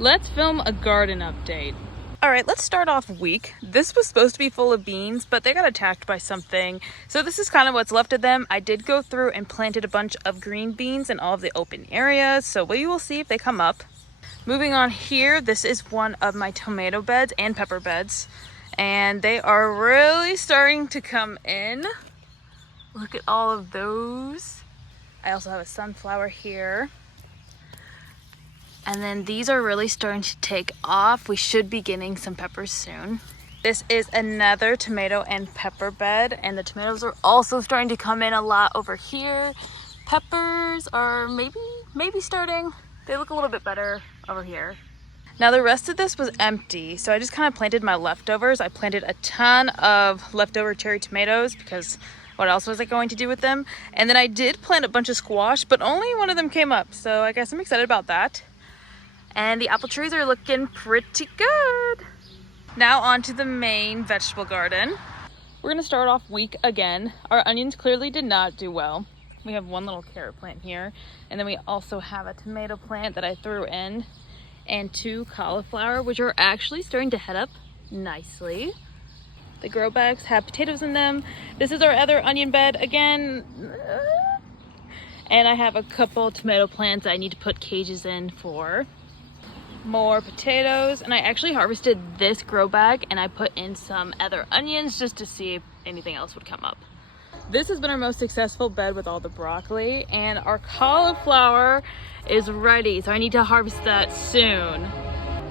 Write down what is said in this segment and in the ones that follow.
Let's film a garden update. All right, let's start off weak. This was supposed to be full of beans, but they got attacked by something. So this is kind of what's left of them. I did go through and planted a bunch of green beans in all of the open areas. So we will see if they come up. Moving on here, this is one of my tomato beds and pepper beds. And they are really starting to come in. Look at all of those. I also have a sunflower here. And then these are really starting to take off. We should be getting some peppers soon. This is another tomato and pepper bed, and the tomatoes are also starting to come in a lot over here. Peppers are maybe starting. They look a little bit better over here. Now the rest of this was empty, so I just kind of planted my leftovers. I planted a ton of leftover cherry tomatoes because what else was I going to do with them? And then I did plant a bunch of squash, but only one of them came up, so I guess I'm excited about that. And the apple trees are looking pretty good. Now on to the main vegetable garden. We're gonna start off weak again. Our onions clearly did not do well. We have one little carrot plant here, and then we also have a tomato plant that I threw in, and 2 cauliflower, which are actually starting to head up nicely. The grow bags have potatoes in them. This is our other onion bed again. And I have a couple tomato plants I need to put cages in for. More potatoes, and I actually harvested this grow bag and I put in some other onions just to see if anything else would come up. This has been our most successful bed with all the broccoli, and our cauliflower is ready, so I need to harvest that soon.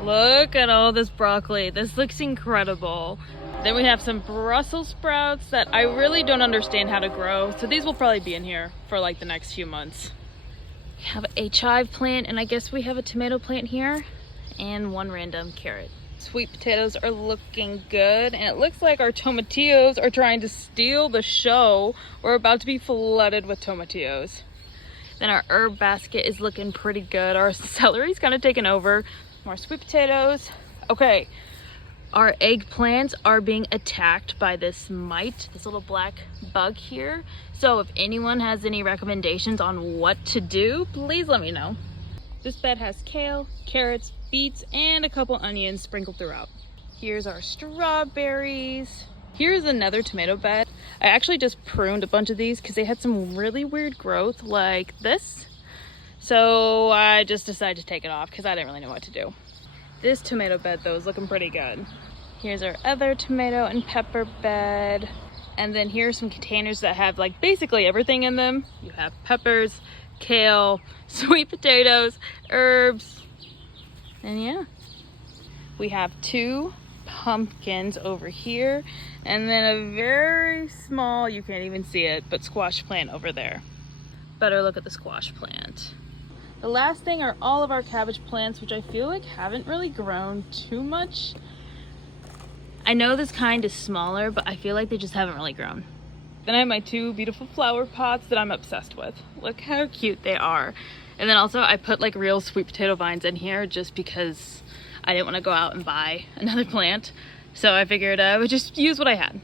Look at all this broccoli. This looks incredible. Then we have some Brussels sprouts that I really don't understand how to grow, so these will probably be in here for like the next few months. We have a chive plant, and I guess we have a tomato plant here, and 1 random carrot. Sweet potatoes are looking good, and it looks like our tomatillos are trying to steal the show. We're about to be flooded with tomatillos. Then our herb basket is looking pretty good. Our celery's kind of taken over. More sweet potatoes. Okay, our eggplants are being attacked by this mite, this little black bug here. So if anyone has any recommendations on what to do, please let me know. This bed has kale, carrots, beets, and a couple onions sprinkled throughout. Here's our strawberries. Here's another tomato bed. I actually just pruned a bunch of these because they had some really weird growth like this. So I just decided to take it off because I didn't really know what to do. This tomato bed though is looking pretty good. Here's our other tomato and pepper bed. And then here's some containers that have like basically everything in them. You have peppers, kale, sweet potatoes, herbs, and yeah. We have 2 pumpkins over here, and then a very small, you can't even see it, but squash plant over there. Better look at the squash plant. The last thing are all of our cabbage plants, which I feel like haven't really grown too much. I know this kind is smaller, but I feel like they just haven't really grown. Then I have my 2 beautiful flower pots that I'm obsessed with. Look how cute they are. And then also I put like real sweet potato vines in here just because I didn't want to go out and buy another plant. So I figured I would just use what I had.